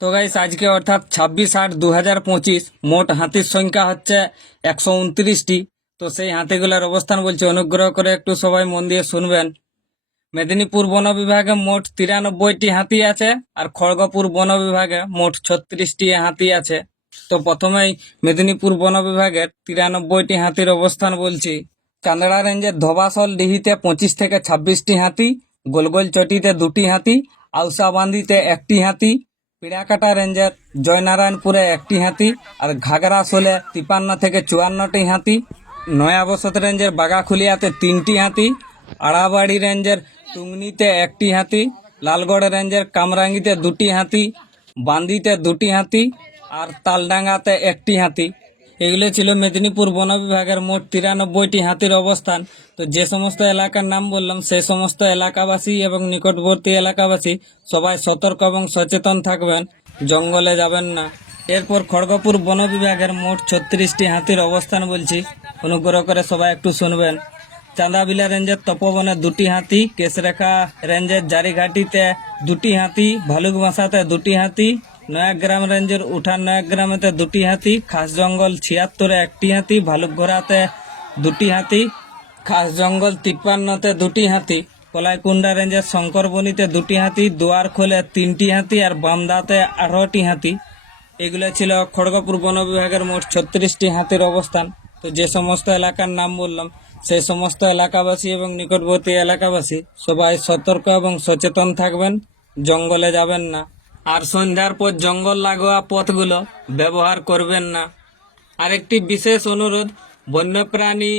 তো গাইস আজকে অর্থাৎ ছাব্বিশ আট দু হাজার পঁচিশ মোট হাতির সংখ্যা হচ্ছে একশো উনত্রিশটি। তো সেই হাতিগুলোর অবস্থান বলছে, অনুগ্রহ করে একটু সবাই মন দিয়ে শুনবেন। মেদিনীপুর বন বিভাগে মোট তিরানব্বইটি হাতি আছে আর খড়গপুর বন বিভাগে মোট ছত্রিশটি হাতি আছে। তো প্রথমেই মেদিনীপুর বন বিভাগের তিরানব্বইটি হাতির অবস্থান বলছি। চান্দড়া রেঞ্জের ধবাসল ডিহিতে পঁচিশ থেকে ছাব্বিশটি হাতি, গোলগোল চটিতে দুটি হাতি আউসাবান্দিতে একটি হাতি পিড়াকাটা রেঞ্জের জয়নারায়ণপুরে একটি হাতি আর ঘাগরা সোলে তিপান্ন থেকে চুয়ান্নটি হাতি। নয়াবসত রেঞ্জের বাগাখুলিয়াতে তিনটি হাতি, আড়াবাড়ি রেঞ্জের টুংনিতে একটি হাতি, লালগড় রেঞ্জের কামরাঙ্গিতে দুটি হাতি, বান্দিতে দুটি হাতি আর তালডাঙ্গাতে একটি হাতি। এগুলো ছিল মেদিনীপুর বন বিভাগের মোট তিরানব্বইটি হাতির অবস্থান। তো যে সমস্ত এলাকার নাম বললাম সেই সমস্ত এলাকাবাসী এবং নিকটবর্তী এলাকাবাসী সবাই সতর্ক এবং সচেতন থাকবেন, জঙ্গলে যাবেন না। এরপর খড়গপুর বন বিভাগের মোট ছত্রিশটি হাতির অবস্থান বলছি, অনুগ্রহ করে সবাই একটু শুনবেন। চাঁদাবিলা রেঞ্জের তপবনে দুটি হাতি, কেশরেখা রেঞ্জের জারিঘাটিতে দুটি হাতি, ভালুক বাসাতে দুটি হাতি নয়াগ্রাম রেঞ্জের উঠান নয়াগ্রামেতে দুটি হাতি, খাস জঙ্গল ছিয়াত্তরে একটি হাতি, ভালুকঘোড়াতে দুটি হাতি, খাস জঙ্গল তিপ্পান্নতে দুটি হাতি, কলাইকুণ্ডা রেঞ্জের শঙ্করবনিতে দুটি হাতি দুয়ারখোলে তিনটি হাতি আর বামদাতে আঠারোটি হাতি। এগুলো ছিল খড়গপুর বন বিভাগের মোট ছত্রিশটি হাতির অবস্থান। তো যে সমস্ত এলাকার নাম বললাম সেই সমস্ত এলাকাবাসী এবং নিকটবর্তী এলাকাবাসী সবাই সতর্ক এবং সচেতন থাকবেন, জঙ্গলে যাবেন না। আর সন্ধ্যার পর জঙ্গল লাগোয়া পথগুলো ব্যবহার করবেন না। আরেকটি বিশেষ অনুরোধ, বন্যপ্রাণী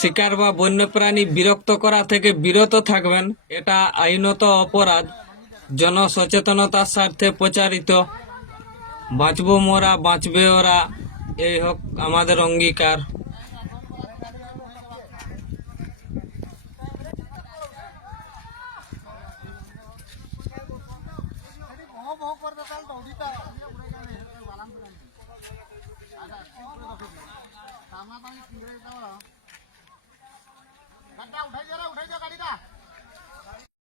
শিকার বা বন্যপ্রাণী বিরক্ত করা থেকে বিরত থাকবেন, এটা আইনত অপরাধ। জনসচেতনতার স্বার্থে প্রচারিত। বাঁচব মোরা, বাঁচবে ওরা, এই হোক আমাদের অঙ্গীকার। ભાવ પર તો કાલ દોડી તારા સામા પાણી સિંગરેટ